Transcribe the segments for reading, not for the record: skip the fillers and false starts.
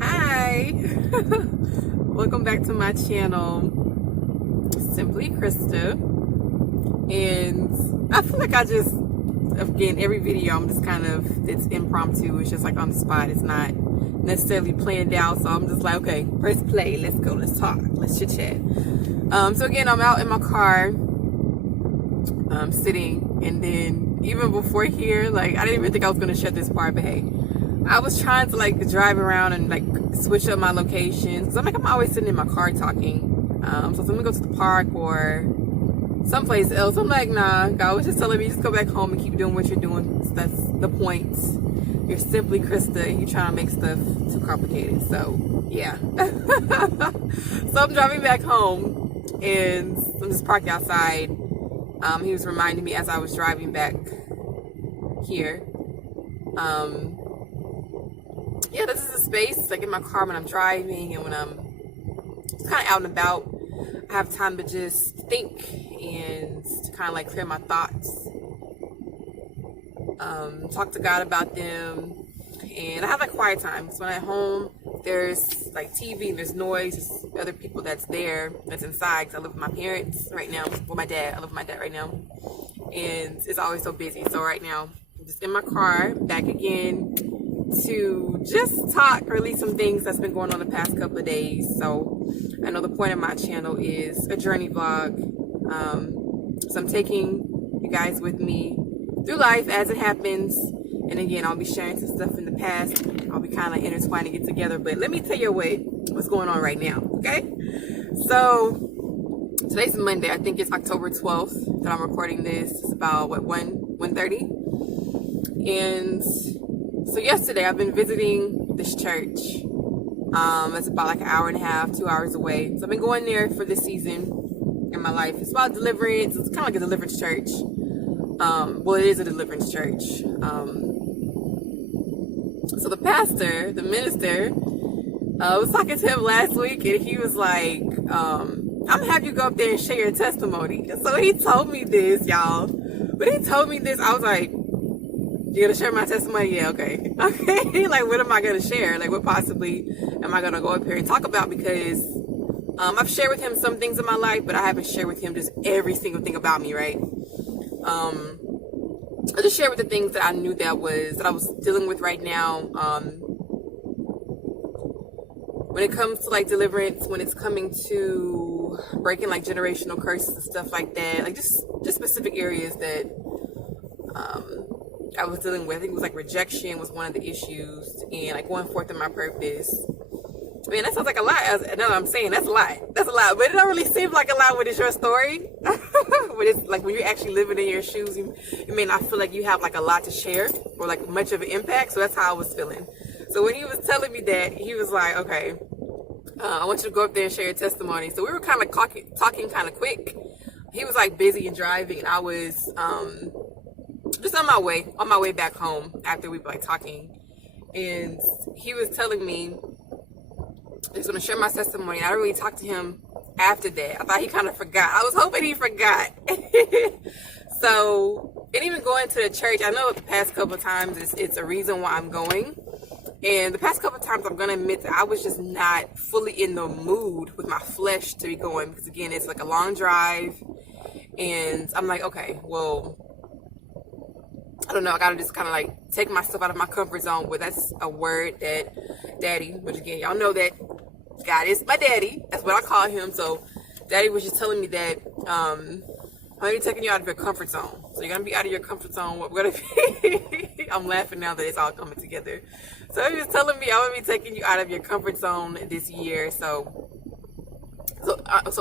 Hi, welcome back to my channel, Simply Christa. And I feel like again, every video I'm just it's impromptu. It's just like on the spot. It's not necessarily planned out. So I'm just like, okay, press play. Let's go. Let's talk. Let's chit chat. So again, I'm out in my car, sitting, and then even before here, like I didn't even think I was gonna shut this part, but hey, I was trying to like drive around and like switch up my locations. So I'm always sitting in my car talking. So let me go to the park or someplace else. I'm like, nah, God was just telling me, just go back home and keep doing what you're doing. So that's the point. You're Simply Christa and you're trying to make stuff too complicated. So yeah. So I'm driving back home and I'm just parked outside. He was reminding me as I was driving back here. Yeah, this is a space like in my car when I'm driving and when I'm just kind of out and about. I have time to just think and to kind of like clear my thoughts. Talk to God about them. And I have like quiet times. When I'm at home, there's like TV and there's noise. There's other people that's there, that's inside. Because I live with my parents right now. Well, my dad. I live with my dad right now. And it's always so busy. So right now, I'm just in my car, back again to just talk or at least some things that's been going on the past couple of days. So I know the point of my channel is a journey vlog. So I'm taking you guys with me through life as it happens. And again, I'll be sharing some stuff in the past. I'll be kind of intertwining it together. But let me tell you what's going on right now, okay? So today's Monday. I think it's October 12th that I'm recording this. It's about, 1:30? And so yesterday I've been visiting this church. It's about like an hour and a half, 2 hours away. So I've been going there for this season in my life. It's about deliverance. It's kind of like a deliverance church. Well, it is a deliverance church. So the pastor, the minister, was talking to him last week, and he was like, I'm gonna have you go up there and share your testimony. So he told me this, y'all. When he told me this, I was like, you're gonna share my testimony? Yeah, okay. Okay, like what am I gonna share? Like what possibly am I gonna go up here and talk about? Because I've shared with him some things in my life, but I haven't shared with him just every single thing about me, right? I just shared with the things that I knew that I was dealing with right now. When it comes to like deliverance, when it's coming to breaking like generational curses and stuff like that, like just specific areas that I was dealing with. I think it was like rejection was one of the issues, and like going forth in my purpose. I mean, that sounds like a lot. No, I'm saying that's a lot. That's a lot, but it don't really seem like a lot when it's your story. When it's like when you're actually living in your shoes, you may not feel like you have like a lot to share or like much of an impact. So that's how I was feeling. So when he was telling me that, he was like, "Okay, I want you to go up there and share your testimony." So we were kind of talking kind of quick. He was like busy and driving, and I was just on my way back home after we were like talking, and he was telling me he was going to share my testimony. And I really talked to him after that. I thought he kind of forgot. I was hoping he forgot. So, and even going to the church, I know the past couple of times it's a reason why I'm going. And the past couple of times, I'm going to admit that I was just not fully in the mood with my flesh to be going. Because again, it's like a long drive. And I'm like, okay, well, I don't know, I gotta just kind of like take myself out of my comfort zone. But that's a word that daddy, which again, y'all know that God is my daddy. That's what I call him. So daddy was just telling me that I'm gonna be taking you out of your comfort zone. So you're gonna be out of your comfort zone. What we're gonna be I'm laughing now that it's all coming together. So he was telling me I'm gonna be taking you out of your comfort zone this year. So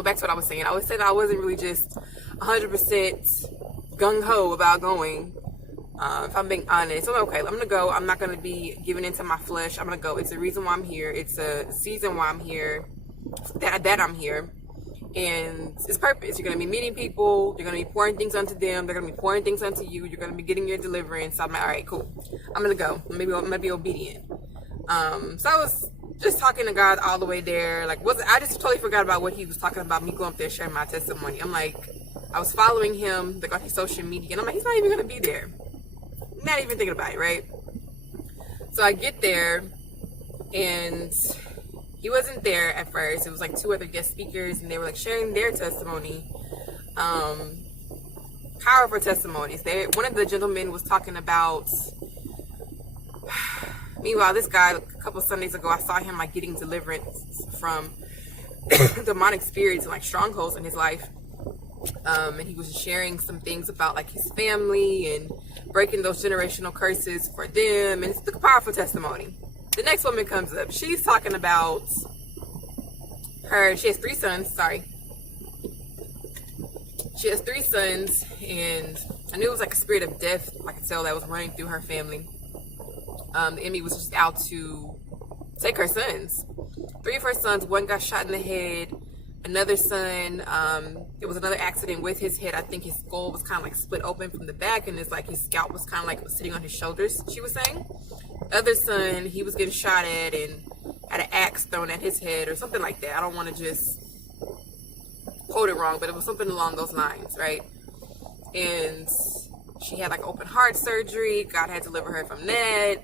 back to what I was saying. I was saying I wasn't really just 100% gung-ho about going. If I'm being honest. So okay, I'm gonna go. I'm not gonna be giving into my flesh. I'm gonna go. It's the reason why I'm here. It's a season why I'm here. That I'm here. And it's purpose. You're gonna be meeting people, you're gonna be pouring things onto them, they're gonna be pouring things onto you, you're gonna be getting your deliverance. So I'm like, all right, cool. I'm gonna go. Maybe I'm gonna be obedient. So I was just talking to God all the way there. Like I just totally forgot about what he was talking about, me going up there sharing my testimony. I'm like, I was following him like on his social media, and I'm like, he's not even gonna be there. Not even thinking about it, right? So I get there, and he wasn't there at first. It was like two other guest speakers, and they were like sharing their testimony. Powerful testimonies. One of the gentlemen was talking about, meanwhile, this guy, a couple Sundays ago, I saw him like getting deliverance from demonic spirits and like strongholds in his life. And he was sharing some things about like his family and breaking those generational curses for them. And it's a powerful testimony. The next woman comes up. She's talking about she has 3 sons, She has 3 sons, and I knew it was like a spirit of death, I could tell, that was running through her family. The enemy was just out to take her sons. 3 of her sons, one got shot in the head. Another son, there was another accident with his head. I think his skull was kind of like split open from the back, and it's like his scalp was kind of like sitting on his shoulders, she was saying. Other son, he was getting shot at and had an axe thrown at his head or something like that. I don't want to just quote it wrong, but it was something along those lines, right? And she had like open heart surgery. God had delivered her from that.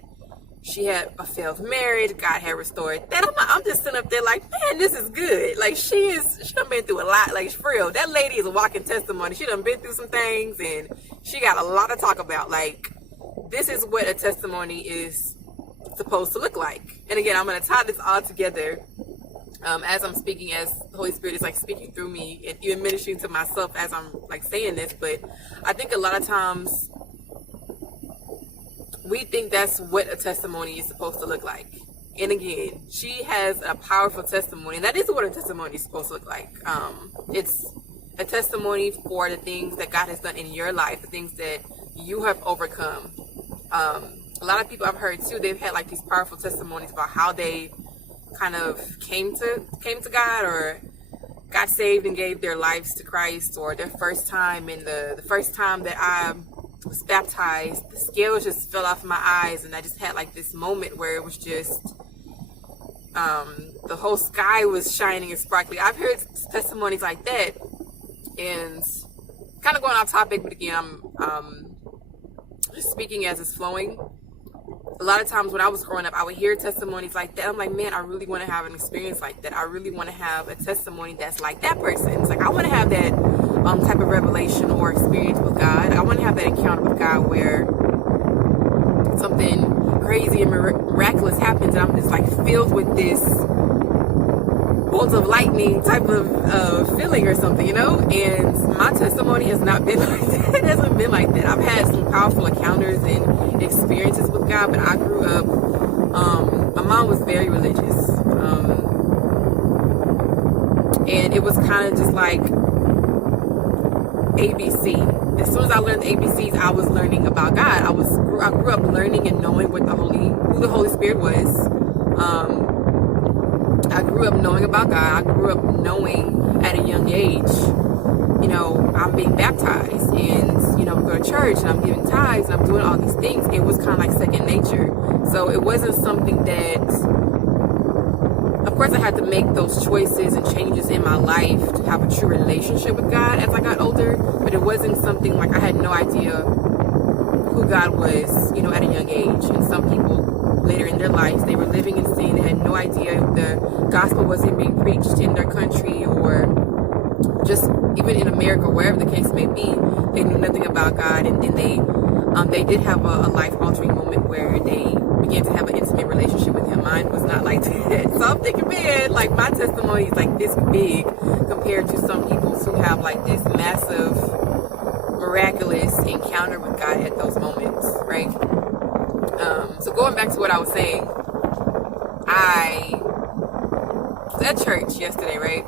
She had a failed marriage. God had restored that. I'm just sitting up there like, man, this is good. Like she done been through a lot. Like for real, that lady is a walking testimony. She done been through some things, and she got a lot to talk about. Like this is what a testimony is supposed to look like. And again, I'm going to tie this all together as I'm speaking, as the Holy Spirit is like speaking through me and even ministering to myself as I'm like saying this. But I think a lot of times we think that's what a testimony is supposed to look like. And again, she has a powerful testimony, and that is what a testimony is supposed to look like. It's a testimony for the things that God has done in your life, the things that you have overcome. A lot of people I've heard too, they've had like these powerful testimonies about how they kind of came to God, or got saved and gave their lives to Christ, or their first time. And the first time that I was baptized, the scales just fell off my eyes, and I just had like this moment where it was just the whole sky was shining and sparkly. I've heard testimonies like that, and kind of going off topic, but again, I'm just speaking as it's flowing. A lot of times when I was growing up, I would hear testimonies like that. I'm like, man, I really want to have an experience like that. I really want to have a testimony that's like that person. It's like, I want to have that type of revelation or experience with God. I want to have that encounter with God where something crazy and miraculous happens, and I'm just like filled with this bolt of lightning type of feeling or something, you know? And my testimony has not been like that. It hasn't been like that. I've had some powerful encounters and experiences with God, but I grew up, my mom was very religious. And it was kind of just like ABC. As soon as I learned the ABCs, I was learning about God. I grew up learning and knowing who the Holy Spirit was. I grew up knowing about God. I grew up knowing at a young age, you know, I'm being baptized, and, you know, we go to church, and I'm giving tithes, and I'm doing all these things. It was kind of like second nature. So it wasn't something that, of course, I had to make those choices and changes in my life to have a true relationship with God as I got older, but it wasn't something like I had no idea who God was, you know, at a young age. And some people later in their lives, they were living in sin. They had no idea if the gospel wasn't being preached in their country, or just even in America, wherever the case may be. They knew nothing about God, and then they did have a life-altering moment where they began to have an intimate relationship with Him. Mine was not like that. So I'm thinking, man, like my testimony is like this big compared to some people's who have like this massive, miraculous encounter with God at those moments, right? So going back to what I was saying, I was at church yesterday, right?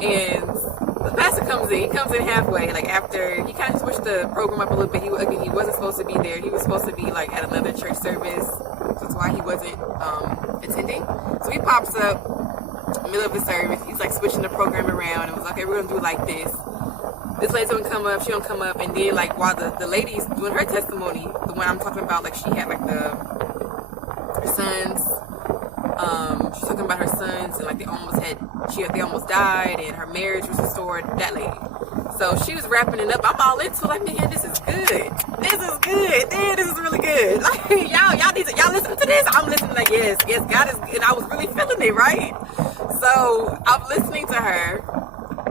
And the pastor comes in. He comes in halfway, like after he kind of switched the program up a little bit. He wasn't supposed to be there. He was supposed to be like at another church service. That's why he wasn't attending. So he pops up in the middle of the service. He's like switching the program around, and was like, okay, we're gonna do it like this. This lady's gonna come up, she don't come up, and then like while the lady's doing her testimony, the one I'm talking about, like she had like her sons, she's talking about her sons, and like they almost died, and her marriage was restored, that lady. So she was wrapping it up. I'm all into it, like, man, this is good. This is good. Man, this is really good. Like, y'all listen to this? I'm listening like, yes, God is, and I was really feeling it, right? So I'm listening to her,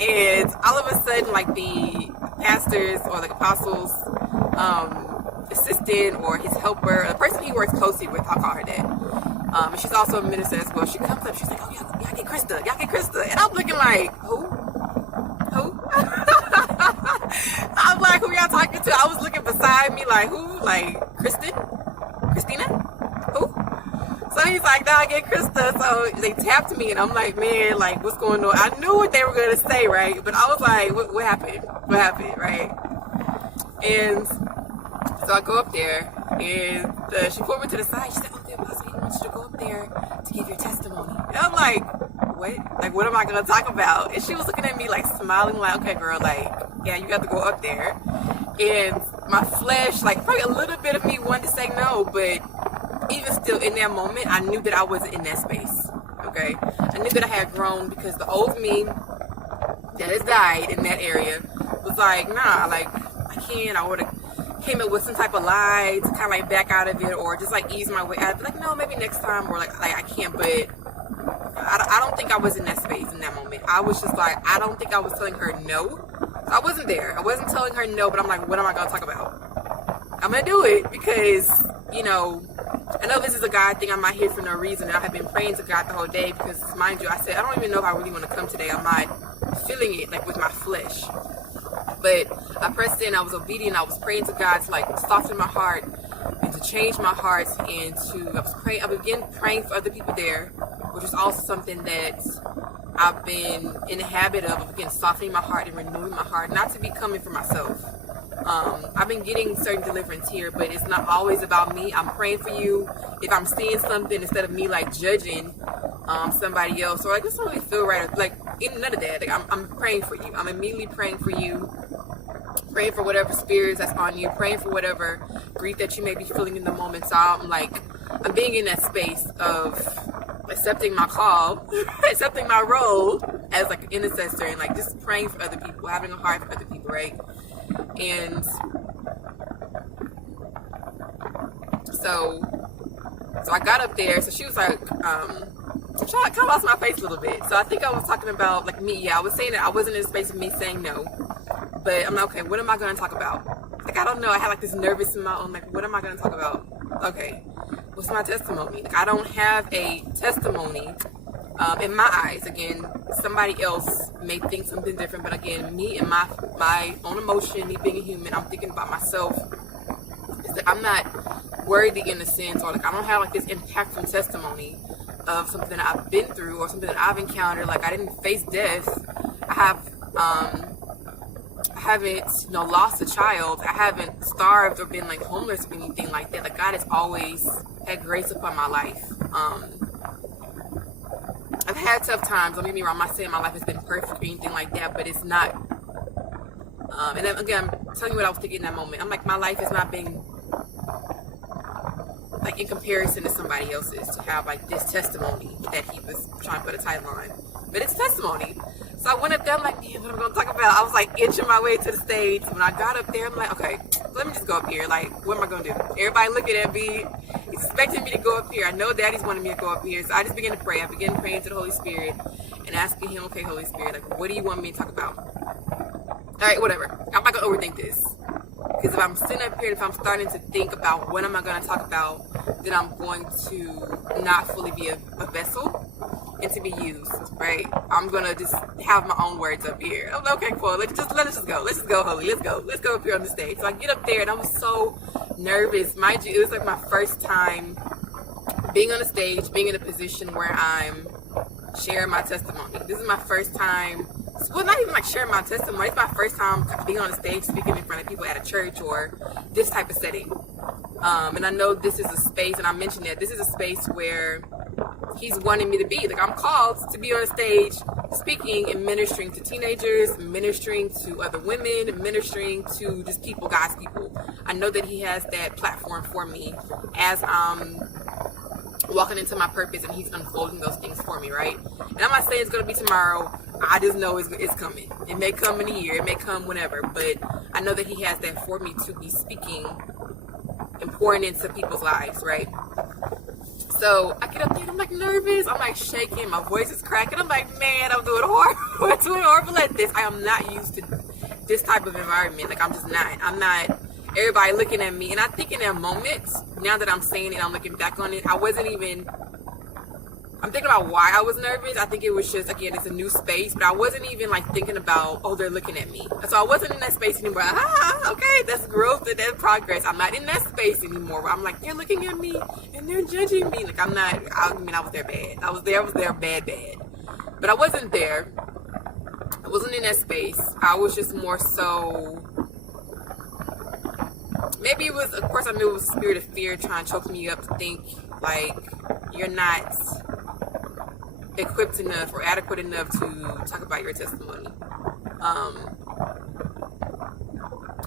and all of a sudden, like, the pastors or like apostles, assistant or his helper, the person he works closely with, I'll call her that. And she's also a minister as well. She comes up, she's like, oh, y'all get Christa. And I'm looking like, who? I'm like, who y'all talking to? I was looking beside me like, who? Like, Christina? Who? So he's like, no, I get Christa. So they tapped me, and I'm like, man, like, what's going on? I knew what they were going to say, right? But I was like, what happened? What happened, right? And so I go up there, and she pulled me to the side. She said, oh, the apostle, he wants you to go up there to give your testimony. And I'm like, what? Like, what am I going to talk about? And she was looking at me, like, smiling, like, okay, girl, like, yeah, you got to go up there. And my flesh, like, probably a little bit of me wanted to say no, but even still, in that moment, I knew that I wasn't in that space, okay? I knew that I had grown, because the old me that has died in that area was like, nah, like, I can't. I would have came up with some type of lie to kind of, like, back out of it, or just, like, ease my way out. I'd be like, no, maybe next time, or, like I can't, but I don't think I was in that space in that moment. I was just like, I don't think I was telling her no. I wasn't there. I wasn't telling her no, but I'm like, what am I going to talk about? I'm going to do it because, you know, I know this is a God thing. I'm not here for no reason. I have been praying to God the whole day because, mind you, I said, I don't even know if I really want to come today. I'm not feeling it, like, with my flesh. But I pressed in. I was obedient. I was praying to God to, like, soften my heart and to change my heart, and I began praying for other people there, which is also something that I've been in the habit of, again, softening my heart and renewing my heart, not to be coming for myself. I've been getting certain deliverance here, but it's not always about me. I'm praying for you. If I'm seeing something, instead of me, like, judging somebody else, or like, this doesn't really feel right, like, none of that. Like, I'm praying for you. I'm immediately praying for you, praying for whatever spirits that's on you, praying for whatever grief that you may be feeling in the moment. So I'm being in that space of accepting my call, accepting my role as, like, an intercessor, and, like, just praying for other people, having a heart for other people, right? And so I got up there. So she was like, I kind of lost my face a little bit. So I think I was talking about, like, me. Yeah, I was saying that I wasn't in a space of me saying no. But I'm like, okay, what am I going to talk about? Like, I don't know. I had, like, this nervous in my own, like, what am I going to talk about? Okay, what's my testimony? Like, I don't have a testimony in my eyes. Again, somebody else may think something different, but again, me and my own emotion, me being a human, I'm thinking about myself. It's like, I'm not worthy in a sense, or, like, I don't have, like, this impactful testimony of something that I've been through or something that I've encountered. Like, I didn't face death. I haven't, lost a child. I haven't starved or been, like, homeless or anything like that. Like, God has always had grace upon my life. I've had tough times. Don't get me wrong. I'm not saying my life has been perfect or anything like that, but it's not. And then, again, I'm telling you what I was thinking in that moment. I'm like, my life has not been, like, in comparison to somebody else's, to have, like, this testimony that he was trying to put a title on. But it's testimony. So I went up there, I'm like, man, what am I going to talk about? I was, like, inching my way to the stage. When I got up there, I'm like, okay, let me just go up here. Like, what am I going to do? Everybody looking at me, expecting me to go up here. I know Daddy's wanted me to go up here. So I just began to pray. I began praying to the Holy Spirit and asking him, okay, Holy Spirit, like, what do you want me to talk about? All right, whatever. I'm not going to overthink this. Because if I'm sitting up here, if I'm starting to think about what am I going to talk about, then I'm going to not fully be a vessel and to be used, right? I'm going to just have my own words up here. I'm like, okay, cool. Let us just go. Let's just go, Holy. Let's go. Let's go up here on the stage. So I get up there, and I was so nervous. Mind you, it was like my first time being on the stage, being in a position where I'm sharing my testimony. This is my first time. Well, not even like sharing my testimony. It's my first time being on the stage speaking in front of people at a church or this type of setting. And I know this is a space, and I mentioned that this is a space where he's wanting me to be. Like, I'm called to be on the stage speaking and ministering to teenagers, ministering to other women, ministering to just people, God's people. I know that he has that platform for me as I'm walking into my purpose, and he's unfolding those things for me, right? And I'm not saying it's going to be tomorrow I just know it's coming. It may come in a year, it may come whenever, but I know that he has that for me to be speaking and pouring into people's lives, right? So I get up there, I'm like nervous, I'm like shaking, my voice is cracking. I'm like, man, I'm doing horrible. I'm doing horrible at this. I am not used to this type of environment. Like, I'm just not. I'm not. Everybody looking at me, and I think in that moment, now that I'm saying it, I'm looking back on it, I wasn't even. I'm thinking about why I was nervous. I think it was just, again, it's a new space, but I wasn't even like thinking about, oh, they're looking at me. So I wasn't in that space anymore. Okay, that's growth and that's progress. I'm not in that space anymore where I'm like, they're looking at me and they're judging me. Like, I'm not, I mean, I was there bad. I was there bad. But I wasn't there. I wasn't in that space. I was just more so, maybe it was, of course, I knew it was a spirit of fear trying to choke me up to think like, you're not equipped enough or adequate enough to talk about your testimony.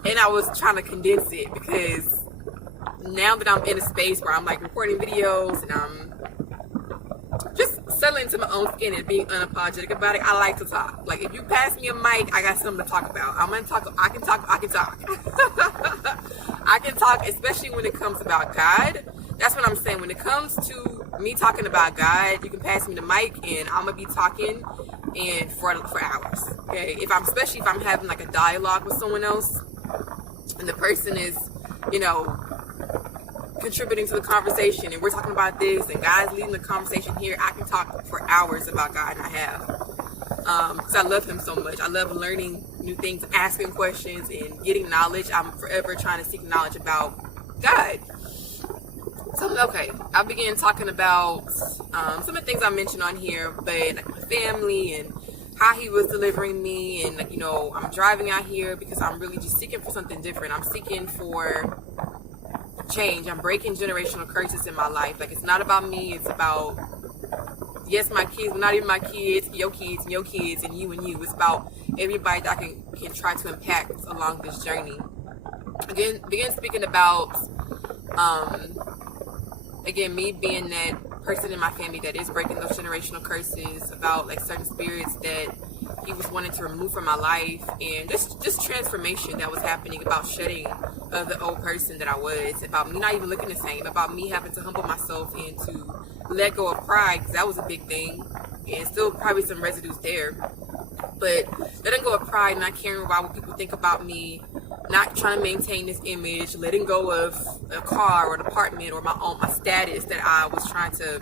And I was trying to condense it because now that I'm in a space where I'm like recording videos and I'm just settling into my own skin and being unapologetic about it, I like to talk. Like, if you pass me a mic, I got something to talk about. I can talk. I can talk, especially when it comes about God. That's what I'm saying. When it comes to me talking about God, you can pass me the mic and I'm gonna be talking and for hours. Okay, especially if I'm having like a dialogue with someone else and the person is, contributing to the conversation and we're talking about this and God's leading the conversation here, I can talk for hours about God, and I have. Because I love him so much. I love learning new things, asking questions, and getting knowledge. I'm forever trying to seek knowledge about God. So, okay, I began talking about some of the things I mentioned on here, but like my family and how he was delivering me, and like, I'm driving out here because I'm really just seeking for something different. I'm seeking for change. I'm breaking generational curses in my life. Like, it's not about me, it's about, yes, my kids, but not even my kids, your kids and your kids and you. It's about everybody that I can try to impact along this journey. Again, begin speaking about again, me being that person in my family that is breaking those generational curses, about like certain spirits that he was wanting to remove from my life, and just transformation that was happening, about shedding of the old person that I was, about me not even looking the same, about me having to humble myself and to let go of pride, because that was a big thing, and still probably some residues there. But letting go of pride, not caring about what people think about me, not trying to maintain this image, letting go of a car or an apartment or my status that I was trying to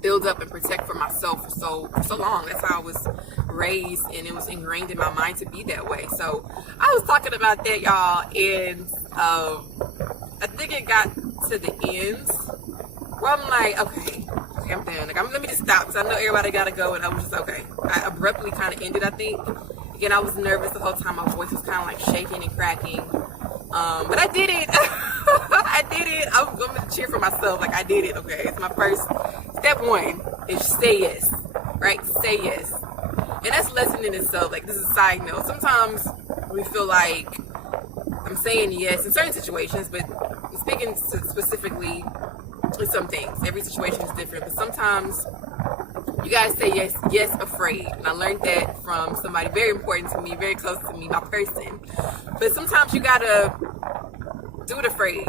build up and protect for myself for so long. That's how I was raised, and it was ingrained in my mind to be that way. So I was talking about that, y'all, and I think it got to the end where I'm like, okay, I'm done. Like, let me just stop, because I know everybody gotta go, and I was just, okay. I abruptly kind of ended, I think. Again, I was nervous the whole time. My voice was kind of like shaking and cracking. But I did it. I did it. I'm going to cheer for myself. Like, I did it, okay? It's my first. Step one is say yes, right? Say yes. And that's a lesson in itself. Like, this is a side note. Sometimes we feel like I'm saying yes in certain situations, but speaking specifically in some things. Every situation is different, but sometimes you gotta say yes afraid. And I learned that from somebody very important to me, very close to me, my person. But sometimes you gotta do it afraid.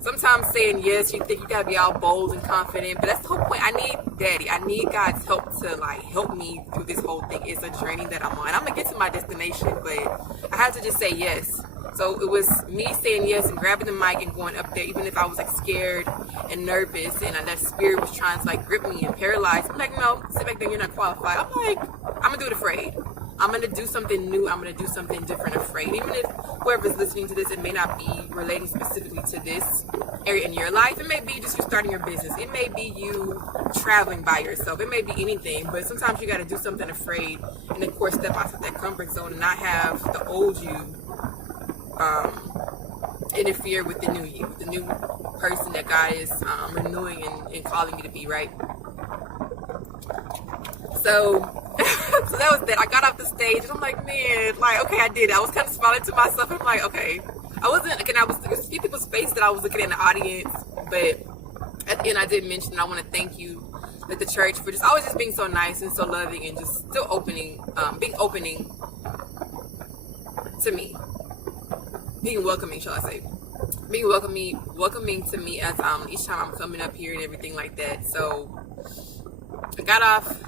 Sometimes saying yes, you think you gotta be all bold and confident, but that's the whole point. I need Daddy. I need God's help to like help me through this whole thing. It's a journey that I'm on. I'm gonna get to my destination, but I have to just say yes. So it was me saying yes and grabbing the mic and going up there, even if I was like scared and nervous, and that spirit was trying to like grip me and paralyze. I'm like, no, sit back there, you're not qualified. I'm like, I'm gonna do it afraid. I'm gonna do something new. I'm gonna do something different afraid. Even if whoever's listening to this, it may not be relating specifically to this area in your life. It may be just you starting your business. It may be you traveling by yourself. It may be anything, but sometimes you gotta do something afraid, and of course step outside that comfort zone and not have the old you interfere with the new you, the new person that God is renewing and calling me to be, right? So that was that. I got off the stage and I'm like, man, like, okay, I did it. I was kind of smiling to myself. I'm like, okay. I wasn't, again, I was, there's a few people's face that I was looking in the audience, but at the end I did mention that I want to thank you with the church for just always just being so nice and so loving and just still being opening to me, being welcoming, shall I say, being welcoming to me as each time I'm coming up here and everything like that. So I got off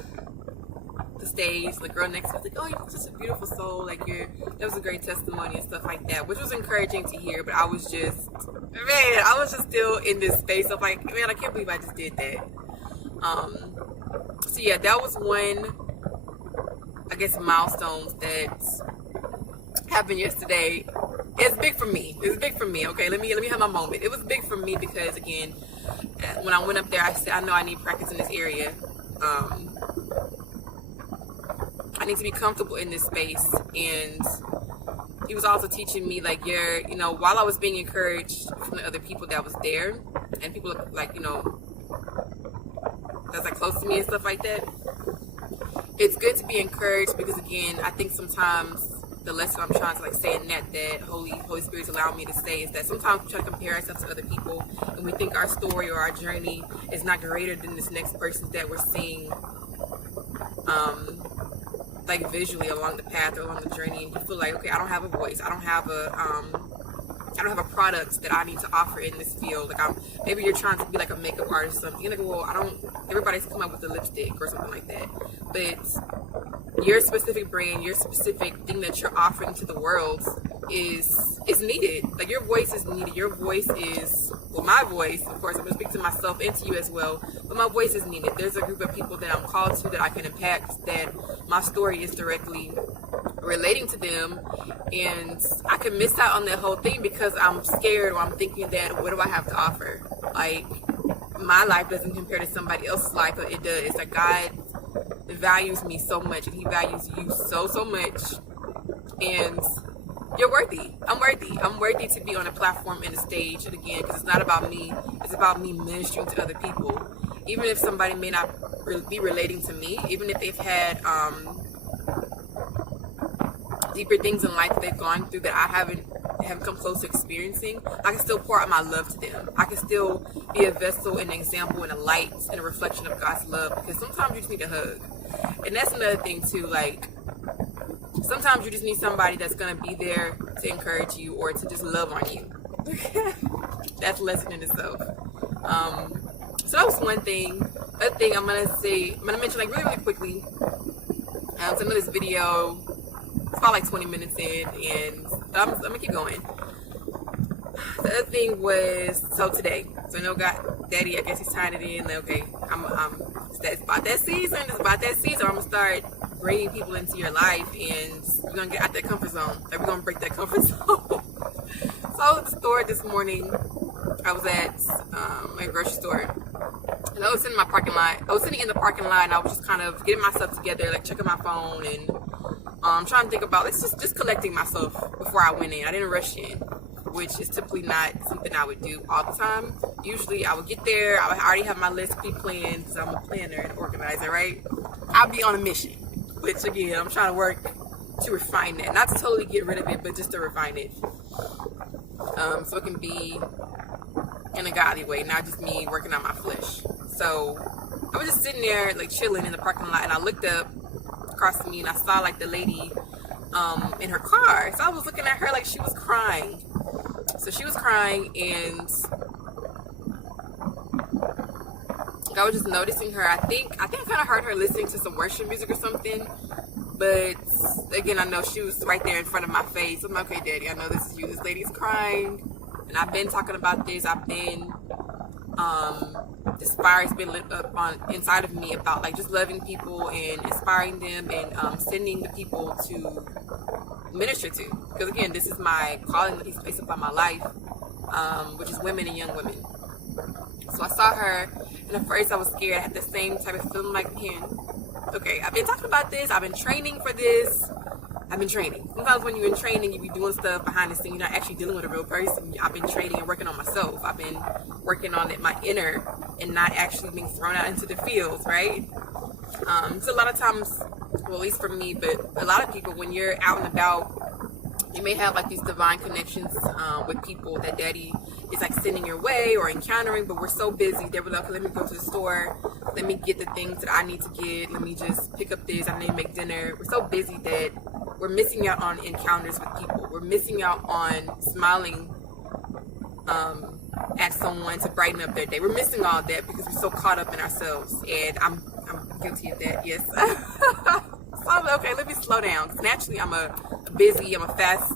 the stage. The girl next to me was like, "Oh, you're such a beautiful soul. Like that was a great testimony and stuff like that," which was encouraging to hear. But I was just still in this space of like, man, I can't believe I just did that. So yeah, that was one, I guess, milestones that happened yesterday. It's big for me. Okay, let me have my moment. It was big for me because, again, when I went up there, I said, I know I need practice in this area. I need to be comfortable in this space. And he was also teaching me, like, while I was being encouraged from the other people that was there, and people like, that's like close to me and stuff like that, it's good to be encouraged because, again, I think sometimes the lesson I'm trying to like say in that Holy Spirit's allowing me to say is that sometimes we try to compare ourselves to other people and we think our story or our journey is not greater than this next person's that we're seeing like visually along the path or along the journey, and you feel like, okay, I don't have a voice, I don't have a product that I need to offer in this field. Like maybe you're trying to be like a makeup artist or something. You're like, well, everybody's come up with a lipstick or something like that. But your specific brand, your specific thing that you're offering to the world is needed. Like your voice is needed. Your voice is, well, my voice, of course, I'm going to speak to myself and to you as well, but my voice is needed. There's a group of people that I'm called to that I can impact, that my story is directly relating to them, and I can miss out on that whole thing because I'm scared or I'm thinking that, what do I have to offer? Like, my life doesn't compare to somebody else's life, but it does. It's like God values me so much, and he values you so much, and you're worthy. I'm worthy to be on a platform and a stage, and again, because it's not about me, it's about me ministering to other people. Even if somebody may not be relating to me, even if they've had deeper things in life that they've gone through that I haven't come close to experiencing, I can still pour out my love to them. I can still be a vessel and an example and a light and a reflection of God's love, because sometimes you just need a hug. And that's another thing too, like sometimes you just need somebody that's going to be there to encourage you or to just love on you. That's a lesson in itself. So that was one thing. Other thing I'm going to mention like really quickly. So I know this video, it's about like 20 minutes in, and I'm going to keep going. The other thing was, so today, so I know Daddy, I guess he's tying it in. Like, okay, it's about that season. I'm going to start bringing people into your life, and you're going to get out that comfort zone. Like, we're going to break that comfort zone. So I was at the store this morning. I was at my grocery store, and I was sitting in the parking lot, and I was just kind of getting myself together, like checking my phone, and trying to think about, just collecting myself before I went in. I didn't rush in, which is typically not something I would do all the time. Usually I would get there, I would already have my list pre-planned, because I'm a planner and organizer, right? I'll be on a mission, which again, I'm trying to work to refine that. Not to totally get rid of it, but just to refine it. So it can be in a godly way, not just me working on my flesh. So I was just sitting there like chilling in the parking lot, and I looked up across from me and I saw like the lady in her car. So I was looking at her like she was crying. So she was crying, and I was just noticing her. I think I kind of heard her listening to some worship music or something. But again, I know she was right there in front of my face. I'm like, okay, Daddy, I know this is you. This lady's crying, and I've been talking about this. I've been this fire's been lit up on inside of me about like just loving people and inspiring them, and sending the people to minister to, because again, this is my calling that he's placed upon my life, which is women and young women. So I saw her, and at first I was scared. I had the same type of feeling like, man, okay, I've been talking about this, I've been training for this, I've been training. Sometimes when you're in training, you be doing stuff behind the scenes, you're not actually dealing with a real person. I've been training and working on myself. I've been working on my inner, and not actually being thrown out into the fields, right? So a lot of times, well, at least for me, but a lot of people, when you're out and about You may have like these divine connections with people that daddy is like sending your way or encountering, but we're so busy. They were like, okay, let me go to the store, let me get the things that I need to get, let me just pick up this, I need to make dinner. We're so busy that we're missing out on encounters with people. We're missing out on smiling at someone to brighten up their day. We're missing all that because we're so caught up in ourselves, and I'm guilty of that. Yes. So I'm like, okay, let me slow down. Cause naturally, I'm a fast.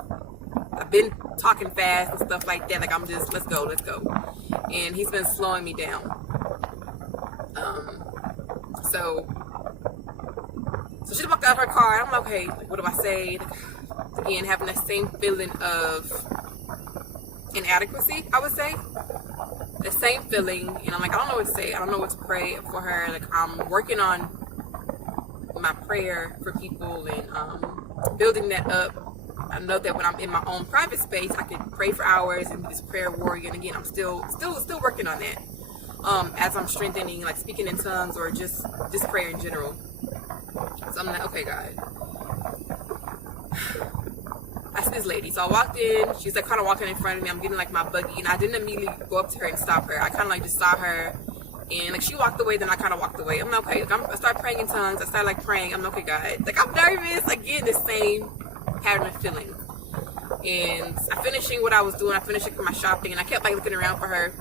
I've been talking fast and stuff like that. Like I'm just, let's go. And he's been slowing me down. So she walked out of her car, and I'm like, okay, like, what do I say? Like, again, having that same feeling of inadequacy, I would say. The same feeling, and I'm like, I don't know what to say. I don't know what to pray for her. Like, I'm working on my prayer for people and building that up. I know that when I'm in my own private space, I can pray for hours and be this prayer warrior. And again, I'm still working on that. As I'm strengthening, like speaking in tongues or just prayer in general. So I'm like, okay, God. I see this lady. So I walked in. She's like kind of walking in front of me. I'm getting like my buggy, and I didn't immediately go up to her and stop her. I kind of like just saw her, and like she walked away. Then I kind of walked away. I'm like, okay. Like, I started praying in tongues. I started like praying. I'm like, okay, God. Like I'm nervous. Again, the same pattern of feeling. And I finishing what I was doing. I finished my shopping, and I kept like looking around for her.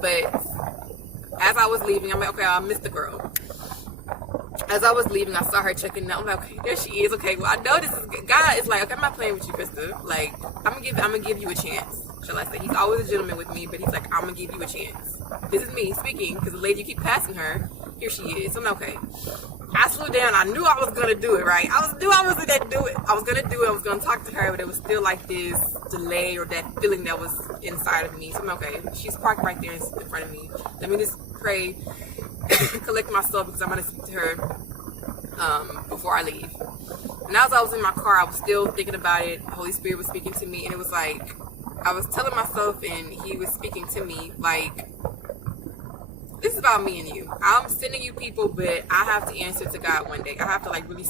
But as I was leaving, I'm like, okay, I missed the girl. As I was leaving, I saw her checking out. I'm like, okay, there she is. Okay, well, I know this is God. Is like, okay, I'm not playing with you, Krista. Like, I'm gonna give you a chance. Shall I say? He's always a gentleman with me, but he's like, I'm gonna give you a chance. This is me speaking, because the lady, you keep passing her. Here she is. So I'm like, okay. I slowed down. I knew I was gonna do it, right? I was gonna do it. I was gonna talk to her, but it was still like this delay or that feeling that was inside of me. So I'm like, okay. She's parked right there in front of me. Let me just pray. Collect myself because I'm going to speak to her before I leave. And as I was in my car, I was still thinking about it. The Holy Spirit was speaking to me, and it was like I was telling myself, and he was speaking to me like, this is about me and you. I'm sending you people, but I have to answer to God one day. I have to like really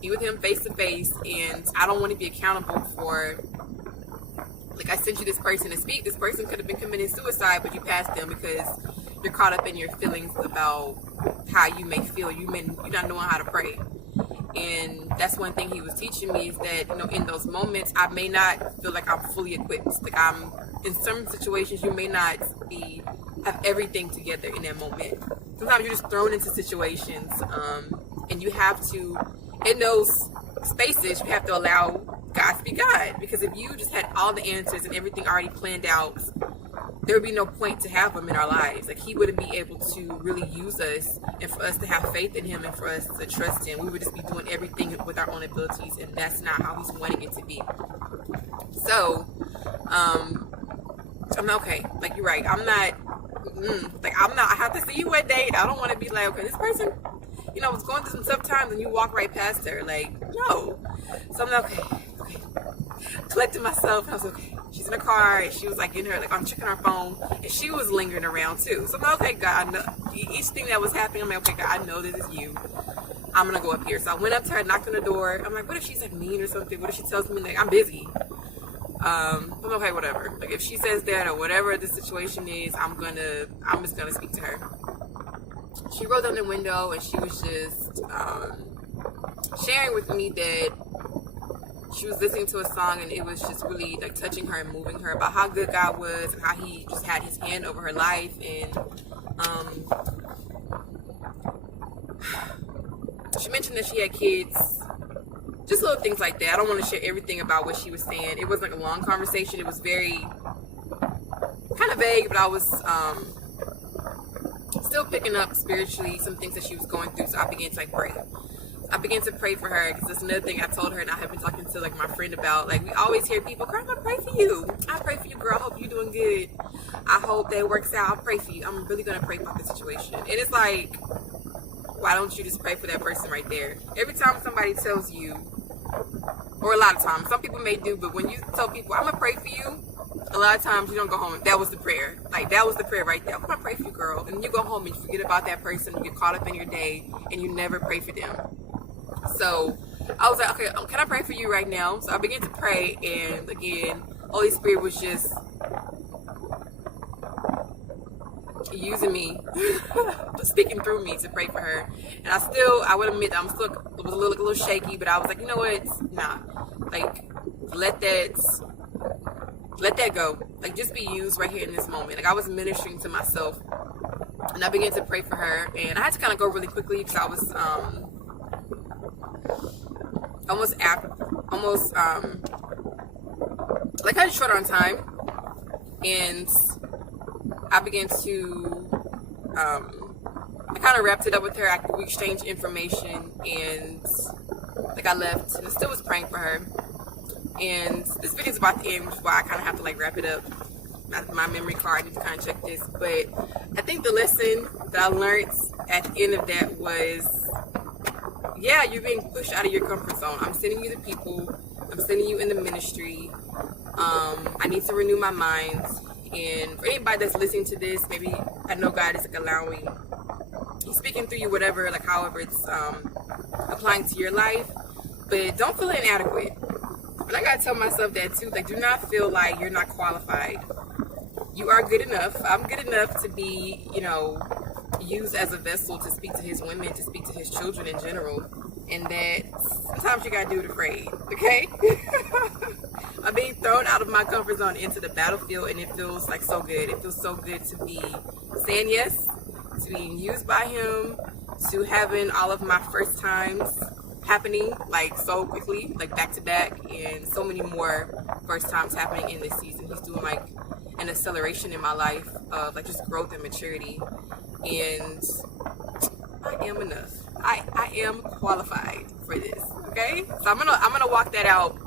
be with him face to face, and I don't want to be accountable for, like, I sent you this person to speak. This person could have been committing suicide, but you passed them because you're caught up in your feelings about how you may feel. You're not knowing how to pray. And that's one thing he was teaching me, is that, you know, in those moments, I may not feel like I'm fully equipped. Like, I'm in some situations, you may not have everything together in that moment. Sometimes you're just thrown into situations, and you have to, in those spaces, you have to allow God to be God. Because if you just had all the answers and everything already planned out, there would be no point to have him in our lives. Like, he wouldn't be able to really use us, and for us to have faith in him and for us to trust him. We would just be doing everything with our own abilities, and that's not how he's wanting it to be. So, I'm not okay. Like, you're right. I have to see you one day, and I don't want to be like, okay, this person, you know, was going through some tough times, and you walk right past her. Like, no. So I'm like, okay. Collecting myself, and I was like, okay. She's in the car, and she was like in her, like, I'm checking her phone, and she was lingering around too. So I'm like, okay, God, I know each thing that was happening. I'm like, okay, God, I know this is you. I'm gonna go up here. So I went up to her, knocked on the door. I'm like, what if she's like mean or something? What if she tells me like I'm busy? I'm okay, whatever. Like, if she says that or whatever the situation is, I'm just gonna speak to her. She rolled down the window, and she was just sharing with me that she was listening to a song, and it was just really like touching her and moving her about how good God was and how he just had his hand over her life. And she mentioned that she had kids, just little things like that. I don't want to share everything about what she was saying. It wasn't like a long conversation. It was very kind of vague, but I was still picking up spiritually some things that she was going through. So I began to like pray. I began to pray for her, because that's another thing I told her, and I have been talking to like my friend about. Like, we always hear people, girl, I pray for you. I pray for you, girl. I hope you're doing good. I hope that works out. I'll pray for you. I'm really going to pray about the situation. And it's like, why don't you just pray for that person right there? Every time somebody tells you, or a lot of times, some people may do, but when you tell people, I'm going to pray for you, a lot of times you don't go home. That was the prayer. Like, that was the prayer right there. I'm going to pray for you, girl. And then you go home and you forget about that person, you get caught up in your day, and you never pray for them. So I was like, okay, can I pray for you right now? So I began to pray, and again, Holy Spirit was just using me, speaking through me to pray for her. And I would admit that it was a little shaky, but I was like, you know what? Nah, like let that go. Like just be used right here in this moment. Like I was ministering to myself, and I began to pray for her. And I had to kind of go really quickly because I was almost like kind of short on time, and I began to I kind of wrapped it up with her. We exchanged information, and like I left and I still was praying for her. And this video is about to end, which is why I kind of have to like wrap it up. My memory card, I need to kind of check this, but I think the lesson that I learned at the end of that was, yeah, you're being pushed out of your comfort zone. I'm sending you the people, I'm sending you in the ministry. I need to renew my mind. And for anybody that's listening to this, maybe I know God is like allowing, He's speaking through you, whatever, like however it's applying to your life. But don't feel inadequate. But I gotta tell myself that too. Like, do not feel like you're not qualified. You are good enough. I'm good enough to be, used as a vessel to speak to His women, to speak to His children in general. And that sometimes you gotta do it afraid, okay? I'm being thrown out of my comfort zone into the battlefield, and it feels like so good. It feels so good to be saying yes, to being used by Him, to having all of my first times happening like so quickly, like back to back, and so many more first times happening in this season. He's doing like an acceleration in my life of like just growth and maturity, and I am enough. I am qualified for this. Okay, so I'm gonna walk that out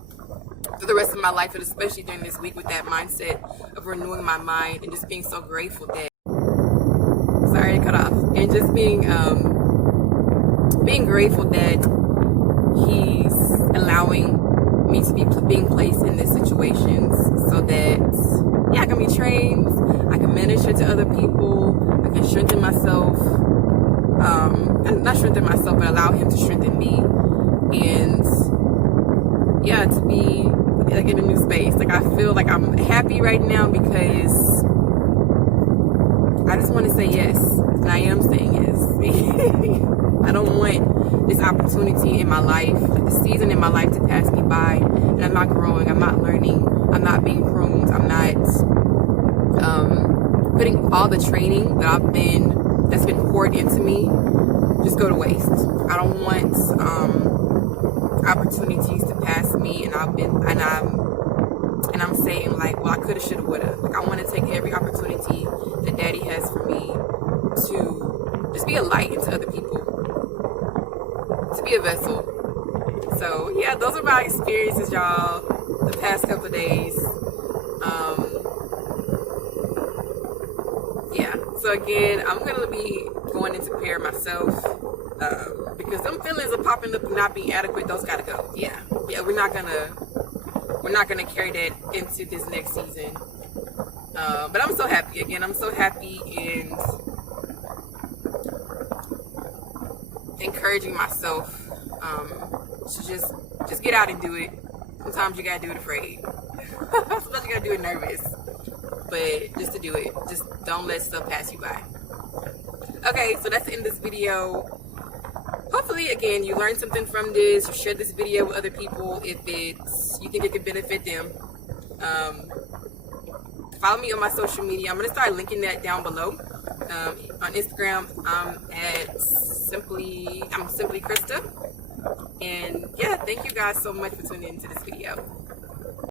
for the rest of my life, and especially during this week with that mindset of renewing my mind and just being so grateful that, sorry to cut off, and just being grateful that He's allowing me to be being placed in these situations so that, yeah, I can be trained, I can minister to other people, I can strengthen myself, and not strengthen myself, but allow Him to strengthen me, and yeah, to be like in a new space. Like I feel like I'm happy right now because I just want to say yes, and I am saying yes. I don't want this opportunity in my life, the season in my life, to pass me by, and I'm not growing, I'm not learning, I'm not being pruned, I'm not putting all the training that's been poured into me just go to waste. I don't want opportunities to pass me, and I'm saying like, well, I coulda, shoulda, woulda. Like I want to take every opportunity that Daddy has for me to just be a light into other people, to be a vessel. So yeah, those are my experiences, y'all, the past couple of days. Yeah, so again, I'm gonna be going into prayer myself, because them feelings of popping up and not being adequate, those gotta go. Yeah, we're not gonna carry that into this next season. But I'm so happy. Again, I'm so happy, and encouraging myself to just get out and do it. Sometimes you gotta do it afraid. Sometimes you gotta do it nervous. But just to do it, just don't let stuff pass you by. Okay, so that's the end of this video. Hopefully, again, you learned something from this. You share this video with other people if you think it could benefit them. Follow me on my social media. I'm gonna start linking that down below. On Instagram, I'm Simply Christa. And yeah, thank you guys so much for tuning into this video.